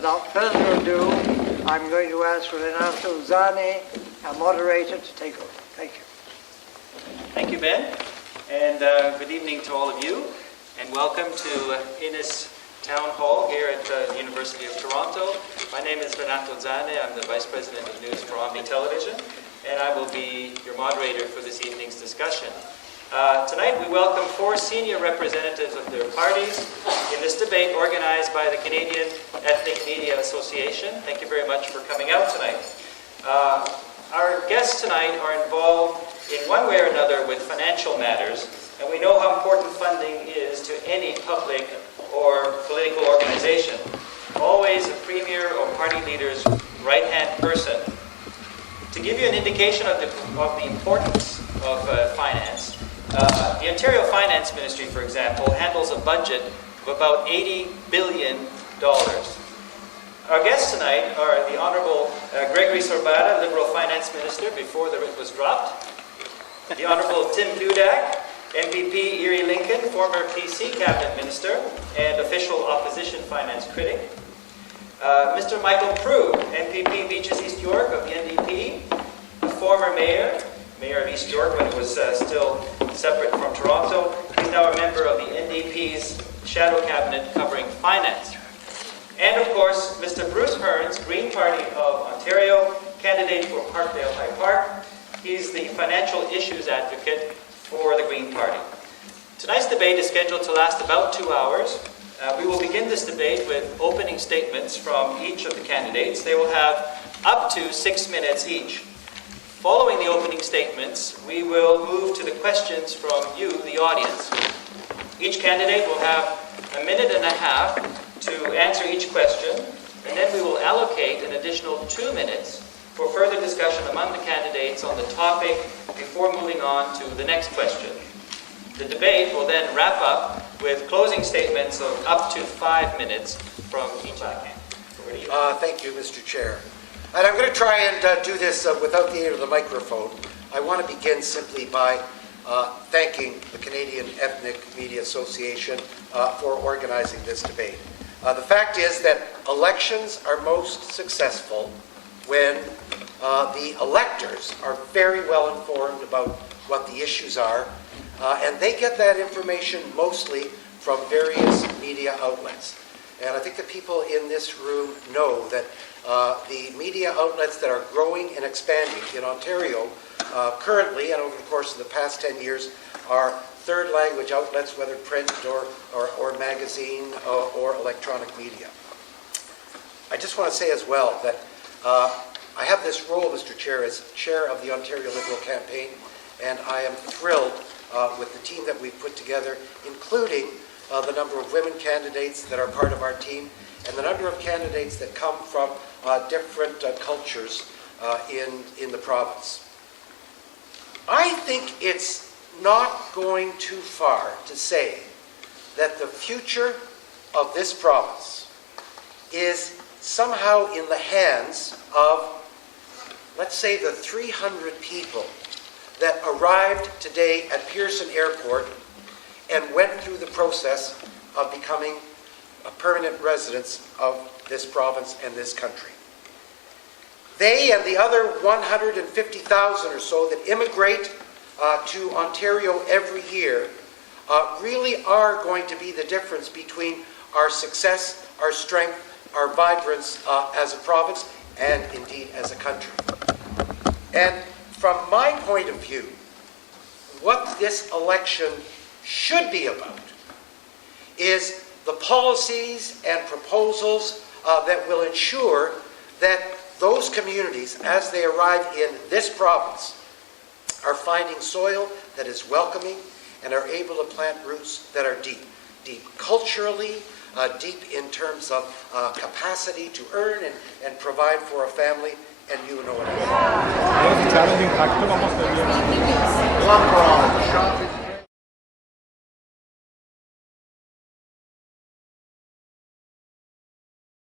without further ado, I'm going to ask Renato Zani, our moderator, to take over. Thank you. Thank you, Ben, and good evening to all of you, and welcome to Innis Town Hall here at the University of Toronto. My name is Renato Zani. I'm the Vice President of News for Omni Television, and I will be your moderator for this evening's discussion. Tonight we welcome 4 senior representatives of their parties in this debate organized by the Canadian Ethnic Media Association. Thank you very much for coming out tonight. Our guests tonight are involved in one way or another with financial matters, and we know how important funding is to any public or political organization. Always a premier or party leader's right-hand person. To give you an indication of the importance of finance, the Ontario Finance Ministry, for example, handles a budget of about $80 billion. Our guests tonight are the Honourable Gregory Sorbara, Liberal Finance Minister, before the writ was dropped. The Honourable Tim Hudak, MPP Erie Lincoln, former PC Cabinet Minister and official opposition finance critic. Mr. Michael Prue, MPP Beaches East York of the NDP, a former mayor of East York when it was still separate from Toronto. He's now a member of the NDP's shadow cabinet covering finance. And of course, Mr. Bruce Hearns, Green Party of Ontario, candidate for Parkdale High Park. He's the financial issues advocate for the Green Party. Tonight's debate is scheduled to last about 2 hours. We will begin this debate with opening statements from each of the candidates. They will have up to 6 minutes each. Following the opening statements, we will move to the questions from you, the audience. Each candidate will have a minute and a half to answer each question, and then we will allocate an additional 2 minutes for further discussion among the candidates on the topic before moving on to the next question. The debate will then wrap up with closing statements of up to 5 minutes from each applicant. Over to you. Thank you, Mr. Chair. And I'm going to try and do this without the aid of the microphone. I want to begin simply by thanking the Canadian Ethnic Media Association for organizing this debate. The fact is that elections are most successful when the electors are very well informed about what the issues are, and they get that information mostly from various media outlets. And I think the people in this room know that the media outlets that are growing and expanding in Ontario currently and over the course of the past 10 years are third language outlets, whether print or magazine or electronic media. I just want to say as well that I have this role, Mr. Chair, as chair of the Ontario Liberal Campaign, and I am thrilled with the team that we've put together, including the number of women candidates that are part of our team, and the number of candidates that come from different cultures in the province. I think it's not going too far to say that the future of this province is somehow in the hands of, let's say, the 300 people that arrived today at Pearson Airport and went through the process of becoming permanent residents of this province and this country. They and the other 150,000 or so that immigrate to Ontario every year really are going to be the difference between our success, our strength, our vibrance as a province, and indeed as a country. And from my point of view, what this election should be about is the policies and proposals that will ensure that those communities, as they arrive in this province, are finding soil that is welcoming and are able to plant roots that are deep culturally, deep in terms of capacity to earn and provide for a family, and you know what I mean.